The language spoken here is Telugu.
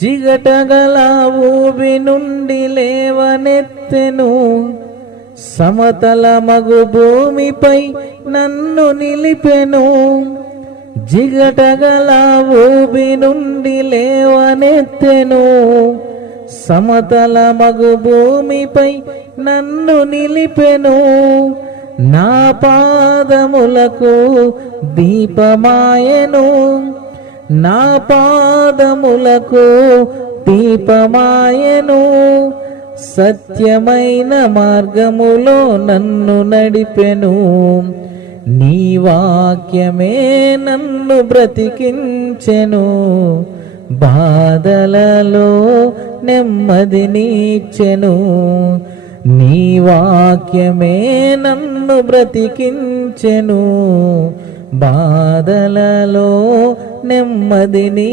జిగటగల ఊబి నుండి లేవనెత్తెను, సమతల మగు భూమిపై నన్ను నిలిపెను. జిగటగల ఊబి నుండి లేవనెత్తెను, సమతల మగు భూమిపై నన్ను నిలిపెను. నా పాదములకు దీపమాయెను, నా పాదములకు దీపమాయెను. సత్యమైన మార్గములో నన్ను నడిపెను. నీ వాక్యమే నన్ను బ్రతికించెను, బాధలలో నెమ్మదినిచ్చెను. నీ వాక్యమే నన్ను బ్రతికించెను, బాధలలో నెమ్మదిని